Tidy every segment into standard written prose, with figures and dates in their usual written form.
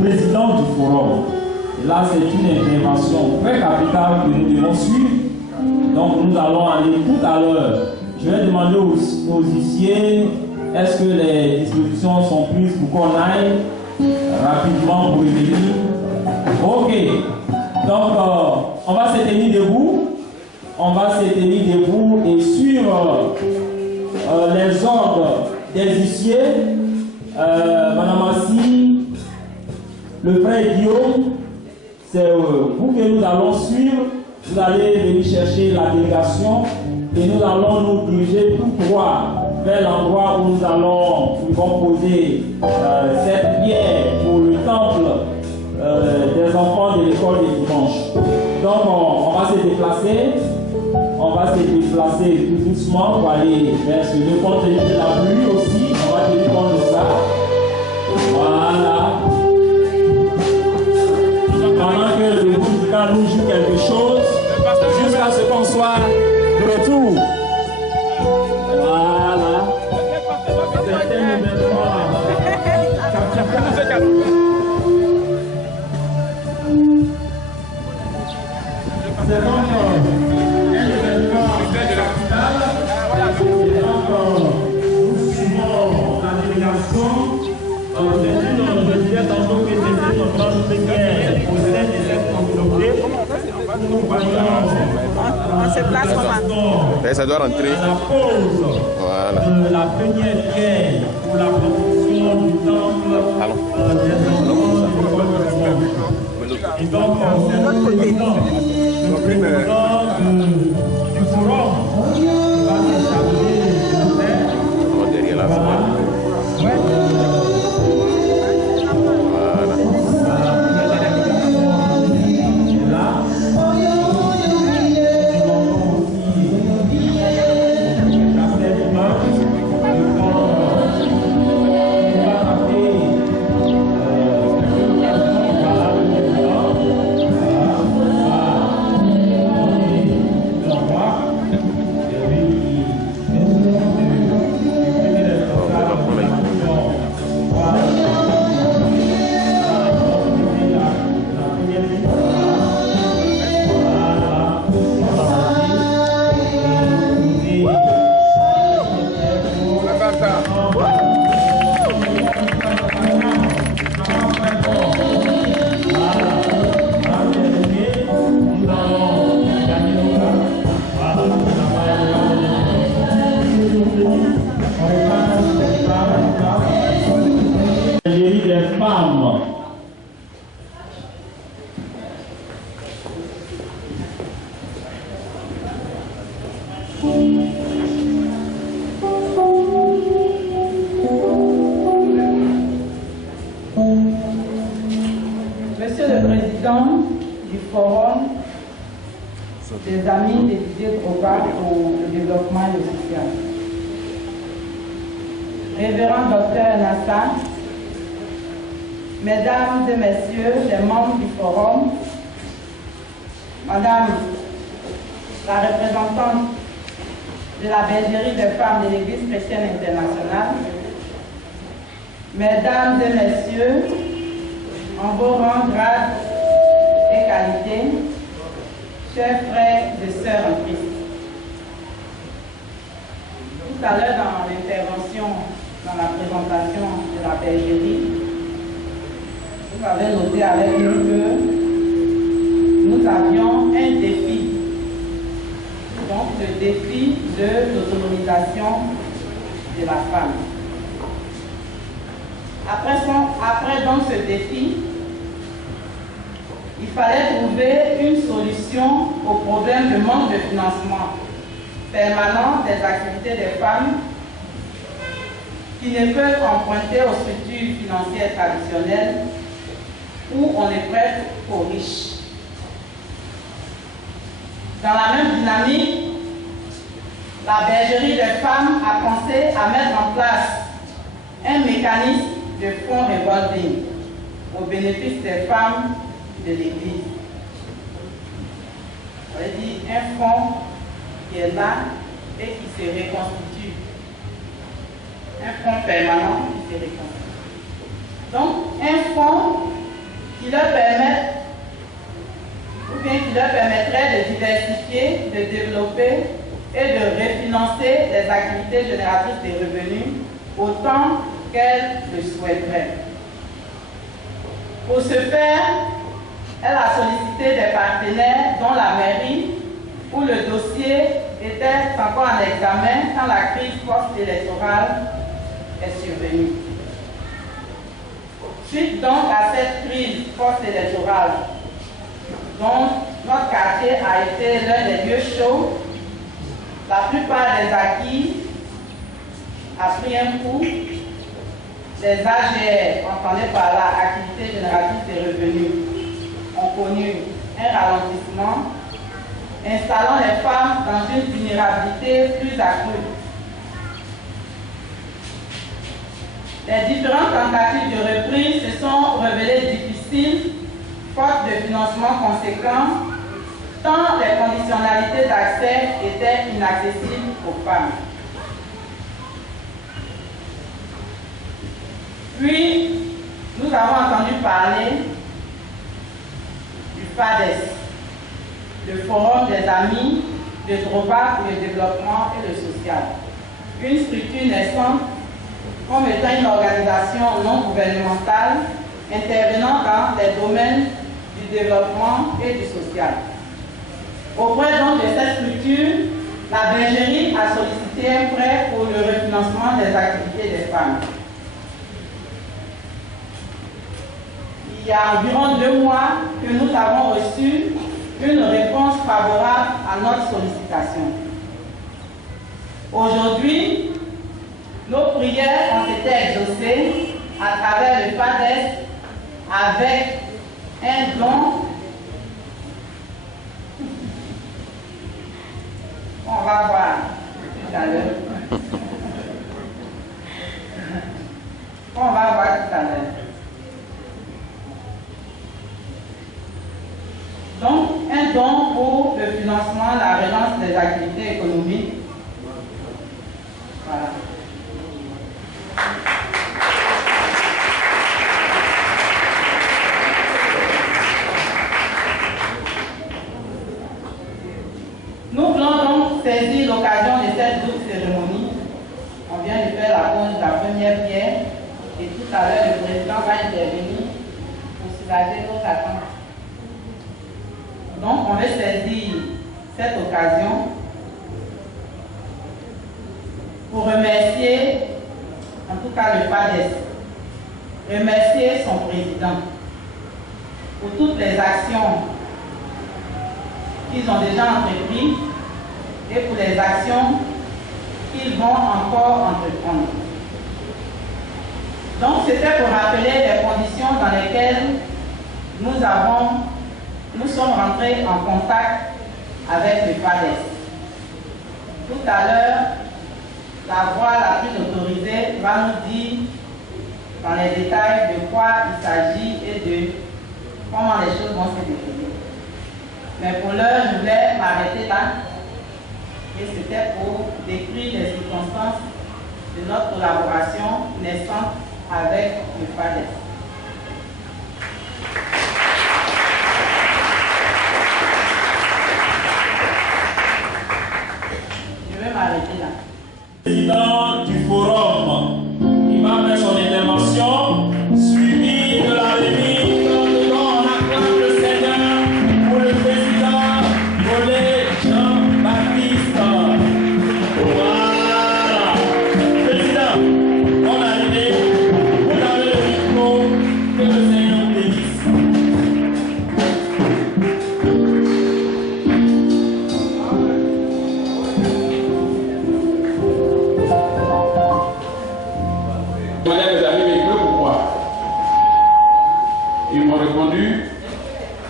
président du forum. Et là, c'est une intervention très capitale que nous devons suivre. Donc, nous allons aller tout à l'heure. Je vais demander aux huissiers, est-ce que les dispositions sont prises pour qu'on aille rapidement pour revenir? Ok. Donc, on va se tenir debout. On va se tenir debout et suivre les ordres des huissiers. Madame Assi, le frère Guillaume, c'est vous que nous allons suivre. Vous allez venir chercher la délégation et nous allons nous diriger tout droit vers l'endroit où nous allons poser cette pierre pour le temple des enfants de l'école des dimanches. Donc on va se déplacer. On va se déplacer tout doucement pour aller vers ce lieu. Compte tenu de la pluie aussi, on va tenir compte de ça. Voilà. Pendant que le groupe musical nous joue quelque chose, jusqu'à ce qu'on soit de retour. Voilà. C'était numéro 1. C'est donc nous suivons la délégation. Je disais tantôt que c'était notre grande prière au sein de cette communauté. Nous voyons ça doit rentrer. La pause de la première pierre pour la construction du temple des enfants. Et donc, c'est le président du forum qui va s'établir derrière la salle. Monsieur le Président du Forum des Amis de Didier Drogba pour le développement et le social, Révérend Dr Nassan, Mesdames et Messieurs les membres du Forum, Madame la représentante de la bergerie des femmes de l'Église chrétienne internationale, Mesdames et Messieurs, en vos rangs, grades et qualités, chers frères et sœurs en Christ. Tout à l'heure dans l'intervention, dans la présentation de la bergerie, vous avez noté avec nous que nous avions un défi. Donc le défi de l'autonomisation de la femme. Après donc ce défi, il fallait trouver une solution au problème de manque de financement permanent des activités des femmes qui ne peuvent emprunter aux structures financières traditionnelles où on est prête aux riches. Dans la même dynamique, la bergerie des femmes a pensé à mettre en place un mécanisme de fonds revolving au bénéfice des femmes de l'Église. On veut dire un fonds qui est là et qui se reconstitue. Un fonds permanent qui se reconstitue. Donc, un fonds qui leur permettent ou bien qui leur permettrait de diversifier, de développer et de refinancer les activités génératrices de revenus autant qu'elles le souhaiteraient. Pour ce faire, elle a sollicité des partenaires dont la mairie, où le dossier était encore en examen quand la crise post-électorale est survenue. Suite donc à cette crise post-électorale, dont notre quartier a été l'un des lieux chauds, la plupart des acquis a pris un coup. Les AGR, entendez par là, activités génératrices de revenus, ont connu un ralentissement, installant les femmes dans une vulnérabilité plus accrue. Les différentes tentatives de reprise se sont révélées difficiles, faute de financement conséquent, tant les conditionnalités d'accès étaient inaccessibles aux femmes. Puis, nous avons entendu parler du FADES, le Forum des Amis de Drova pour le développement et le social. Une structure naissante comme étant une organisation non gouvernementale intervenant dans les domaines du développement et du social. Auprès donc de cette structure, la bergerie a sollicité un prêt pour le refinancement des activités des femmes. Il y a environ 2 mois que nous avons reçu une réponse favorable à notre sollicitation. Aujourd'hui, nos prières ont été exaucées à travers le FADES avec un don. On va voir tout à l'heure. On va voir tout à l'heure. Donc, un don pour le financement, la relance des activités économiques. Voilà. Nous voulons donc saisir l'occasion de cette double cérémonie. On vient de faire la pose de la première pierre et tout à l'heure le président va intervenir pour soulager nos attentes. Donc, on va saisir cette occasion pour remercier, en tout cas le FADES, remercier son président pour toutes les actions qu'ils ont déjà entreprises et pour les actions qu'ils vont encore entreprendre. Donc, c'était pour rappeler les conditions dans lesquelles nous sommes rentrés en contact avec le FADES. Tout à l'heure, la voix la plus autorisée va nous dire dans les détails de quoi il s'agit et de comment les choses vont se dérouler. Mais pour l'heure, je voulais m'arrêter là et c'était pour décrire les circonstances de notre collaboration naissante avec le FADES. Je vais m'arrêter là. Président du forum, il va faire son intervention, suivi de la remise de dons en acclame le Seigneur pour le président Volé Jean-Baptiste. Voilà. Président, on a arrivé, vous avez le micro, que le Seigneur vous bénisse.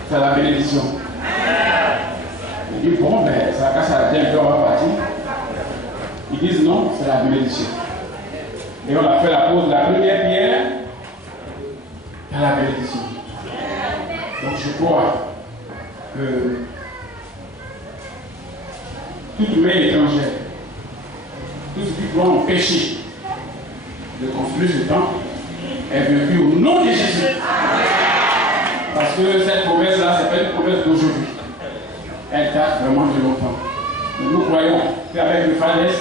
C'est la bénédiction. Il dit bon, mais ça casse à la tête, on va partir. Ils disent non, c'est la bénédiction. Et on a fait la pause de la première pierre à la bénédiction. Donc je crois que toute main étrangère, tout ce qui doit empêcher de construire ce temple est vaincu au nom de Jésus. Parce que cette promesse-là, ce n'est pas une promesse d'aujourd'hui. Elle date vraiment de longtemps. Mais nous croyons qu'avec le FADES,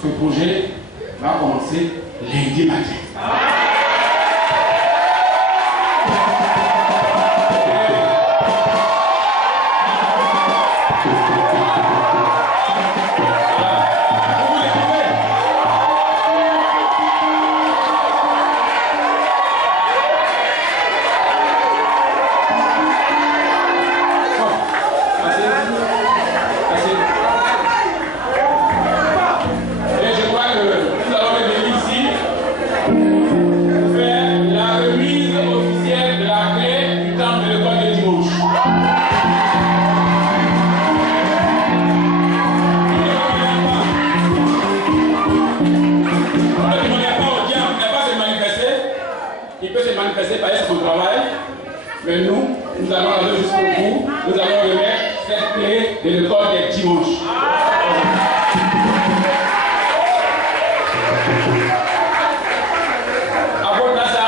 ce projet va commencer lundi matin. Mais nous allons aller jusqu'au bout, nous allons remettre cette clé de l'école des dimanches. Avant ça,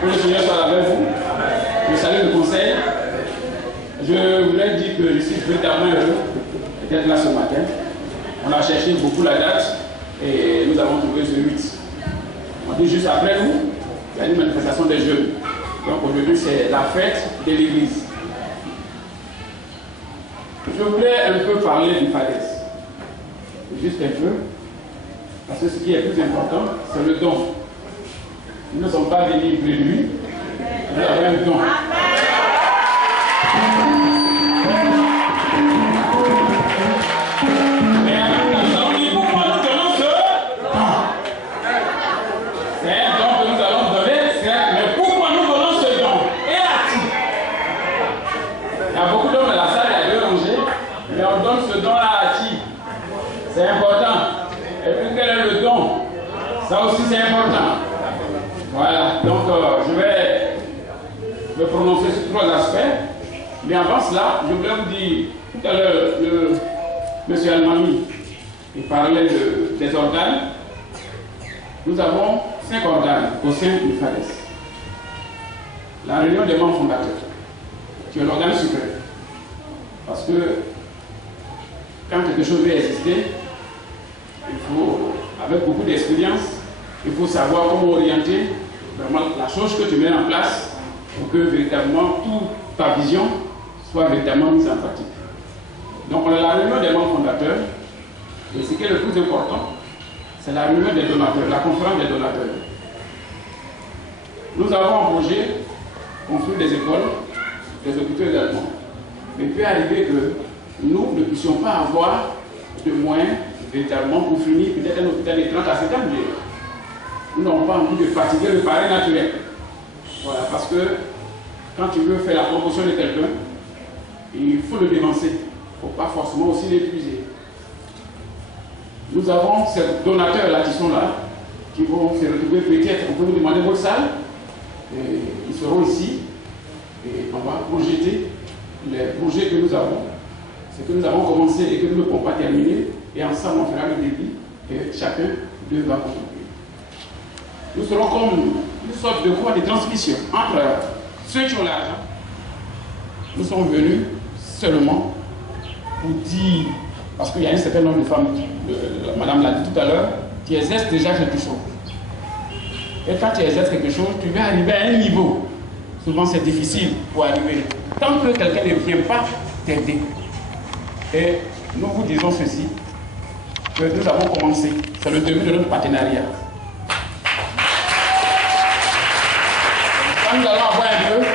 que le Seigneur soit avec vous, je salue le conseil. Je voulais dire que je suis véritablement heureux d'être là ce matin. On a cherché beaucoup la date et nous avons trouvé ce 8. On dit juste après nous, il y a une manifestation des jeunes. Donc aujourd'hui c'est la fête de l'église. Je voulais un peu parler du FADES. Juste un peu. Parce que ce qui est plus important, c'est le don. Nous ne sommes pas venus près de lui. Nous avons un don. Mais alors nous allons dire pourquoi nous donnons ce don. C'est un don que nous allons donner, mais pourquoi nous donnons ce don? Et à qui? Il y a beaucoup d'hommes dans la salle, il y a deux rangées, mais on donne ce don-là à qui? C'est important. Et puis quel est le don? Ça aussi c'est important. Voilà, donc je vais me prononcer sur trois aspects. Mais avant cela, je voulais vous dire, tout à l'heure, M. Almami, il parlait des organes. Nous avons 5 organes au sein du FADES. La réunion des membres fondateurs, qui est l'organe suprême. Parce que quand quelque chose veut exister, il faut, avec beaucoup d'expérience, il faut savoir comment orienter vraiment la chose que tu mets en place pour que véritablement toute ta vision soit véritablement mise en pratique. Donc on a la réunion des membres fondateurs, et ce qui est le plus important, c'est la réunion des donateurs, la conférence des donateurs. Nous avons un projet, construire des écoles, des hôpitaux également. Mais il peut arriver que nous ne puissions pas avoir de moyens véritablement pour finir peut-être un hôpital de 30 à 50 millions. Nous n'avons pas envie de fatiguer le parrain naturel. Voilà, parce que quand tu veux faire la promotion de quelqu'un, il faut le dévancer. Il ne faut pas forcément aussi l'épuiser. Nous avons ces donateurs-là qui sont là, qui vont se retrouver peut-être, on peut vous demander votre salle, et ils seront ici, et on va projeter les projets que nous avons, ce que nous avons commencé et que nous ne pouvons pas terminer, et ensemble on fera le débit, et chacun devra contribuer. Nous serons comme une sorte de voie de transmission entre ceux qui ont l'argent. Nous sommes venus seulement pour dire, parce qu'il y a un certain nombre de femmes, madame l'a dit tout à l'heure, qui exercent déjà quelque chose. Et quand tu exerces quelque chose, tu vas arriver à un niveau. Souvent c'est difficile pour arriver. Tant que quelqu'un ne vient pas t'aider. Et nous vous disons ceci, que nous avons commencé, c'est le début de notre partenariat. Quand nous allons avoir un peu,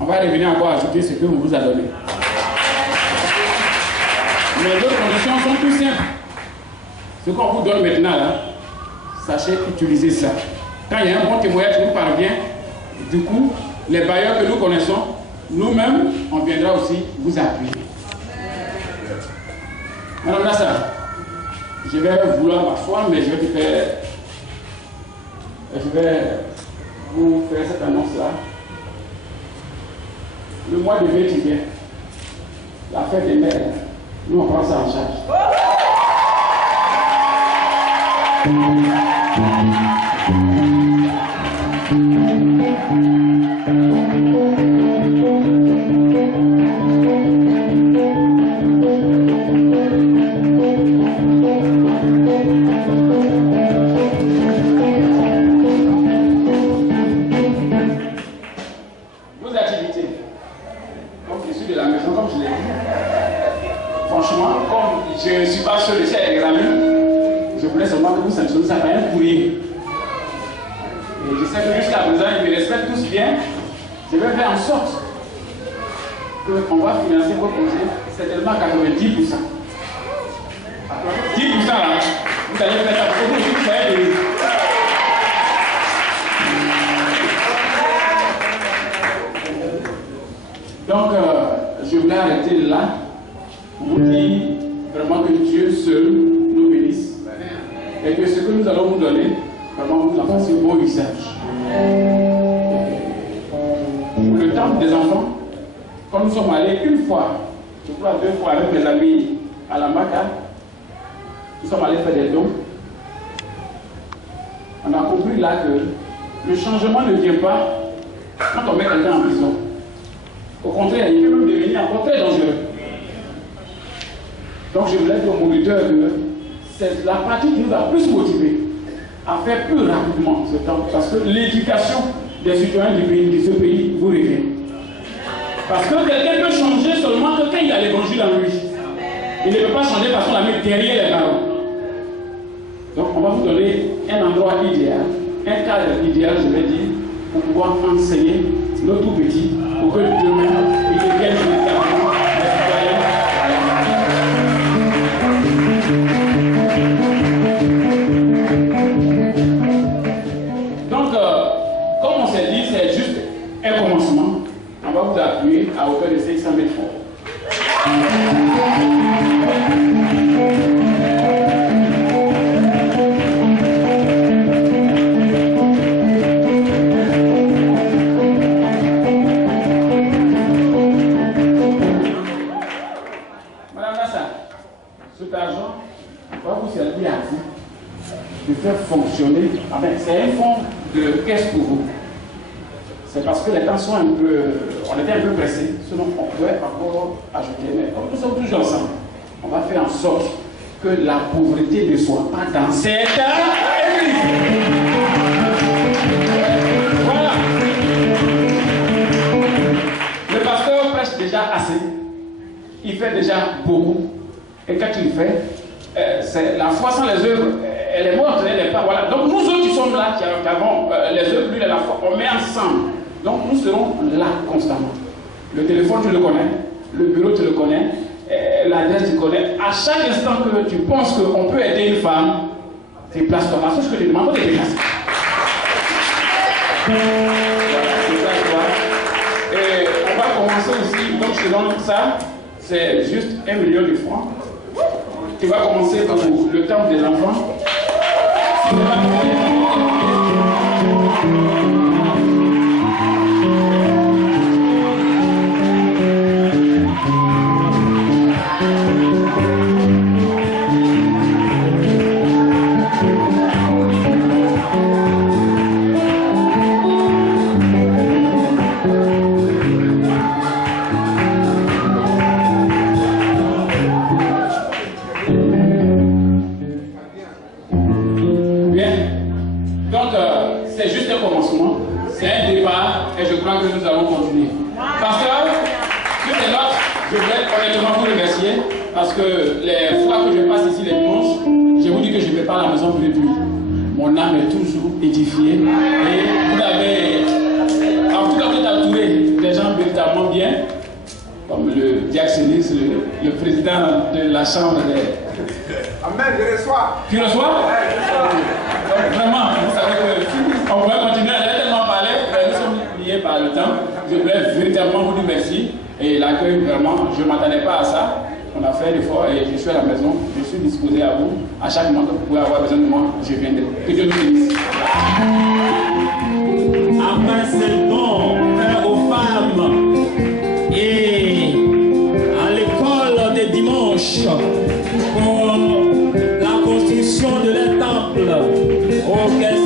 on va revenir encore ajouter ce que vous vous a donné. Mais les autres conditions sont plus simples. Ce qu'on vous donne maintenant, là, sachez utiliser ça. Quand il y a un bon témoignage qui nous parvient, du coup, les bailleurs que nous connaissons, nous-mêmes, on viendra aussi vous appuyer. Madame Nassar, je vais vouloir m'asseoir, mais je vais vous faire cette annonce-là. Le mois de mai qui vient, la fête des mères, nous on prend ça en charge. pour la construction de leur temple. Oh, quel